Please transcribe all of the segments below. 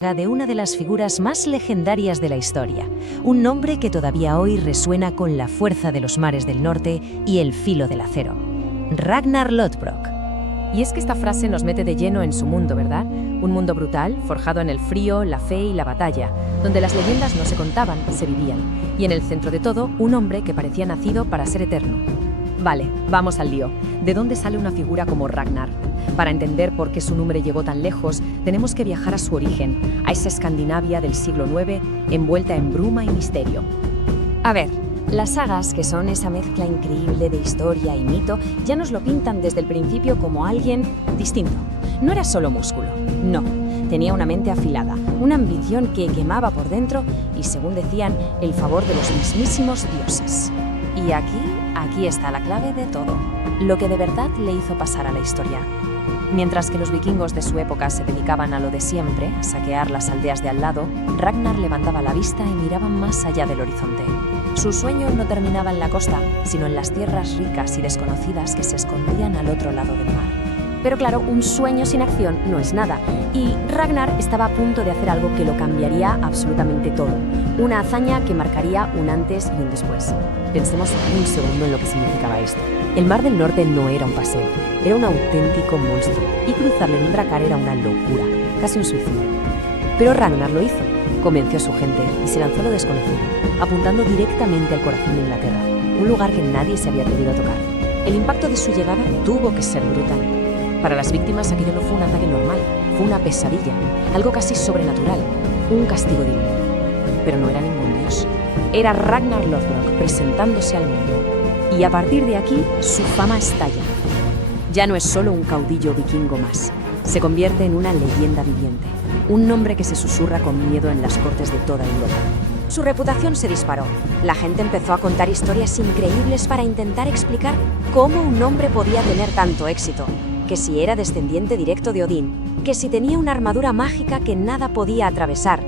De una de las figuras más legendarias de la historia, un nombre que todavía hoy resuena con la fuerza de los mares del norte y el filo del acero. Ragnar Lothbrok. Y es que esta frase nos mete de lleno en su mundo, ¿verdad? Un mundo brutal, forjado en el frío, la fe y la batalla, donde las leyendas no se contaban, se vivían. Y en el centro de todo, un hombre que parecía nacido para ser eterno. Vale, vamos al lío. ¿De dónde sale una figura como Ragnar? Para entender por qué su nombre llegó tan lejos, tenemos que viajar a su origen, a esa Escandinavia del siglo IX, envuelta en bruma y misterio. A ver, las sagas, que son esa mezcla increíble de historia y mito, ya nos lo pintan desde el principio como alguien distinto. No era solo músculo, no. Tenía una mente afilada, una ambición que quemaba por dentro y, según decían, el favor de los mismísimos dioses. Y aquí está la clave de todo, lo que de verdad le hizo pasar a la historia. Mientras que los vikingos de su época se dedicaban a lo de siempre, a saquear las aldeas de al lado, Ragnar levantaba la vista y miraba más allá del horizonte. Su sueño no terminaba en la costa, sino en las tierras ricas y desconocidas que se escondían al otro lado del mar. Pero claro, un sueño sin acción no es nada, y Ragnar estaba a punto de hacer algo que lo cambiaría absolutamente todo. Una hazaña que marcaría un antes y un después. Pensemos un segundo en lo que significaba esto. El Mar del Norte no era un paseo, era un auténtico monstruo, y cruzarlo en un dracar era una locura, casi un suicidio. Pero Ragnar lo hizo, convenció a su gente y se lanzó a lo desconocido, apuntando directamente al corazón de Inglaterra, un lugar que nadie se había atrevido a tocar. El impacto de su llegada tuvo que ser brutal. Para las víctimas aquello no fue un ataque normal, fue una pesadilla, algo casi sobrenatural, un castigo divino. Pero no era ningún dios, era Ragnar Lothbrok presentándose al mundo. Y a partir de aquí, su fama estalla. Ya no es solo un caudillo vikingo más, se convierte en una leyenda viviente, un nombre que se susurra con miedo en las cortes de toda Europa. Su reputación se disparó. La gente empezó a contar historias increíbles para intentar explicar cómo un hombre podía tener tanto éxito. Que si era descendiente directo de Odín, que si tenía una armadura mágica que nada podía atravesar.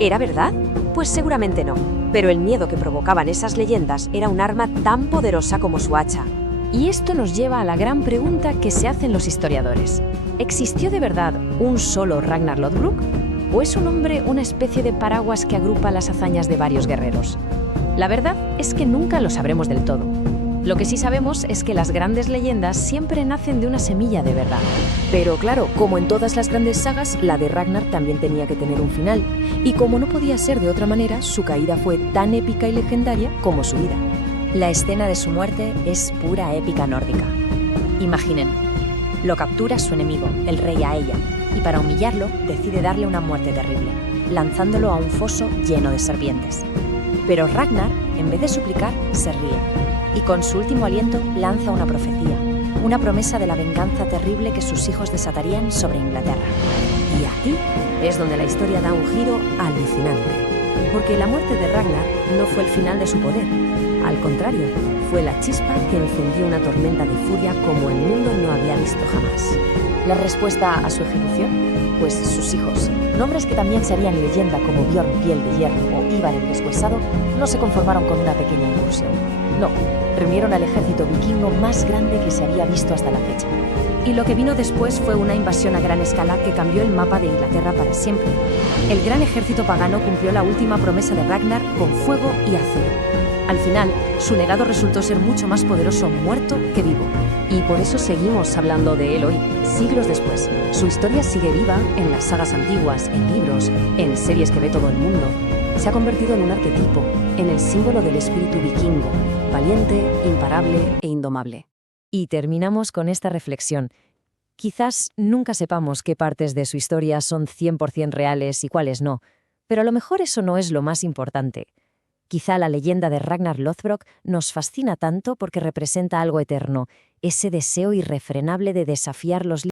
¿Era verdad? Pues seguramente no, pero el miedo que provocaban esas leyendas era un arma tan poderosa como su hacha. Y esto nos lleva a la gran pregunta que se hacen los historiadores. ¿Existió de verdad un solo Ragnar Lothbrok? ¿O es un hombre una especie de paraguas que agrupa las hazañas de varios guerreros? La verdad es que nunca lo sabremos del todo. Lo que sí sabemos es que las grandes leyendas siempre nacen de una semilla de verdad. Pero claro, como en todas las grandes sagas, la de Ragnar también tenía que tener un final. Y como no podía ser de otra manera, su caída fue tan épica y legendaria como su vida. La escena de su muerte es pura épica nórdica. Imaginen, lo captura su enemigo, el rey Aella, y para humillarlo decide darle una muerte terrible, lanzándolo a un foso lleno de serpientes. Pero Ragnar, en vez de suplicar, se ríe. Y con su último aliento lanza una profecía, una promesa de la venganza terrible que sus hijos desatarían sobre Inglaterra. Y aquí es donde la historia da un giro alucinante, porque la muerte de Ragnar no fue el final de su poder, al contrario, fue la chispa que encendió una tormenta de furia como el mundo no había visto jamás. ¿La respuesta a su ejecución? Pues sus hijos, nombres que también serían leyenda como Bjorn Piel de Hierro o Ivar el Deshuesado, no se conformaron con una pequeña incursión. No, reunieron al ejército vikingo más grande que se había visto hasta la fecha. Y lo que vino después fue una invasión a gran escala que cambió el mapa de Inglaterra para siempre. El gran ejército pagano cumplió la última promesa de Ragnar con fuego y acero. Al final, su legado resultó ser mucho más poderoso muerto que vivo. Y por eso seguimos hablando de él hoy, siglos después. Su historia sigue viva en las sagas antiguas, en libros, en series que ve todo el mundo. Se ha convertido en un arquetipo, en el símbolo del espíritu vikingo, valiente, imparable e indomable. Y terminamos con esta reflexión. Quizás nunca sepamos qué partes de su historia son 100% reales y cuáles no, pero a lo mejor eso no es lo más importante. Quizá la leyenda de Ragnar Lothbrok nos fascina tanto porque representa algo eterno, ese deseo irrefrenable de desafiar los